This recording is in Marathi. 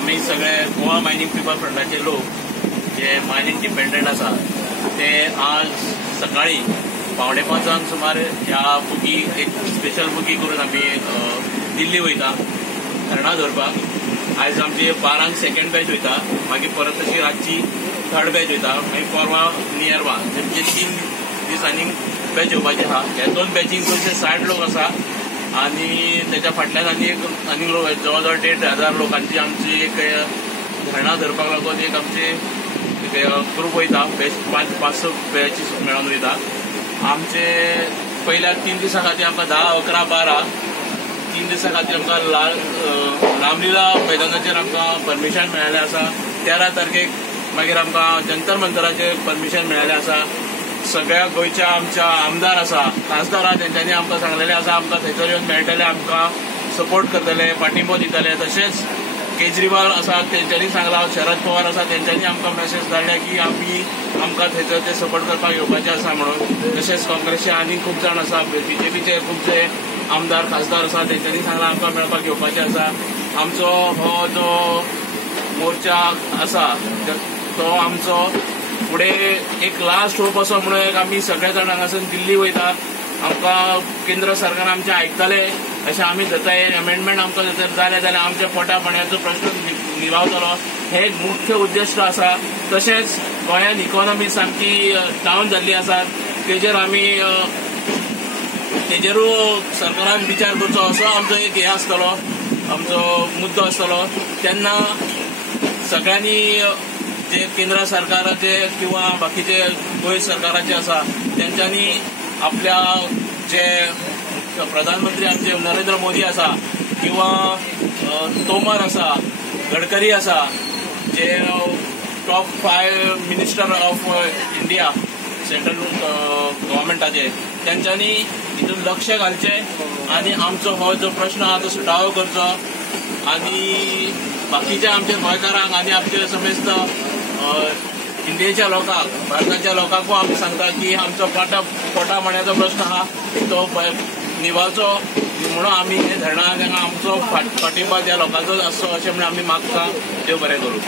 आम्ही सगळे गोवा मायनिंग पीपल फ्रंटाचे लोक जे मायनिंग डिपेंडंट आसा ते आज सकाळी 4:45 सुमार ह्या बुकी एक स्पेशल बुकी करून आम्ही दिल्ली वयता धरणा धरपाक। आयज आमची 12 सेकंड बॅच वयता, मागीर परत तशी रातची थर्ड बॅच वयता, मागीर परवा नियरवा म्हणजे 3 दिसांनी बॅच येवपाची आहा। ह्या 2 बॅचीक 260 लोक आसा आणि त्याच्या फाटल्यान आनी लोक जवळ 1,500 लोकांची आमची एक धरणा धरपाक लागून एक आमचे ग्रुप वयता, 5-6 बॅचीस मेळून वयता। आमचे पयल्या 3 दिसां खातीर आमकां 10, 11, 12 3 दिसां खातीर आमकां रामलीला मैदानाचेर आमकां परमिशन मेळ्ळें आसा। 13 तारखेक मागीर आमकां जंतर मंतराचेर परमिशन मेळ्ळें आसा। सगळ्या गोंयच्या आमच्या आमदार आसा, खासदार आसा, तेंच्यांनी आमकां सांगलेलें आसा आमकां थंयसर येवन मेळटले, आमकां सपोर्ट करतले, पाठिंबो दितले। तशेंच केजरीवाल आसा तेंच्यांनी सांगला, शरद पवार आसा तेंच्यांनी आमकां मेसेज धाडल्या की आमकां थंयसर ते सपोर्ट करपाक येवपाचे आसा म्हणून। तशेंच काँग्रेसचे आनी खूब जाण आसा, बीजेपीचे खुबशे आमदार खासदार आसा तेंच्यांनी सांगला आमकां मेळपाक येवपाचे आसा। आमचो हो जो मोर्चा आसा तो आमचो फुडें एक लास्ट होप असो म्हणून एक आमी सगळे जाण हांगासून दिल्ली वयता। आमकां केंद्र सरकार आमचे आयकतले अशें आमी धरताय। अमेंडमेंट आमकां जर जालें जाल्यार आमच्या पोटा पाणयाचो प्रश्न निवावतलो, हे एक मुख्य उद्दिश्ट आसा। तशेंच गोंयांत इकॉनॉमी सामकी डावन जाल्ली आसा, तेजेर आमी तेजेरूय सरकारान विचार करचो असो आमचो एक हे आसतलो, आमचो मुद्दो आसतलो। तेन्ना सगळ्यांनी जे केंद्र सरकाराचे किंवा बाकीचे गोंय सरकाराचे आसा तेंच्यांनी आपल्या जे प्रधानमंत्री आमचे नरेंद्र मोदी आसा किंवा तोमर आसा, गडकरी आसा, जे top 5 minister of India central गव्हर्मेंटाचे, तेंच्यांनी हितून लक्ष घालचे आणि आमचो हो जो प्रश्न आहा तो सुटावो करचो। आणि बाकीच्या आमच्या गोंयकारांक आणि आमचे समेस्त इंडियेच्या लोकांक, भारताच्या लोकांकूय आमी सांगता की आमचो पोटा पाणयाचो प्रश्न आहा तो निवावचो म्हणून आमी हे धरणाक आमचो पाठिंबा त्या लोकांचो आसचो अशें म्हणून आमी मागता। देव बरें करूं।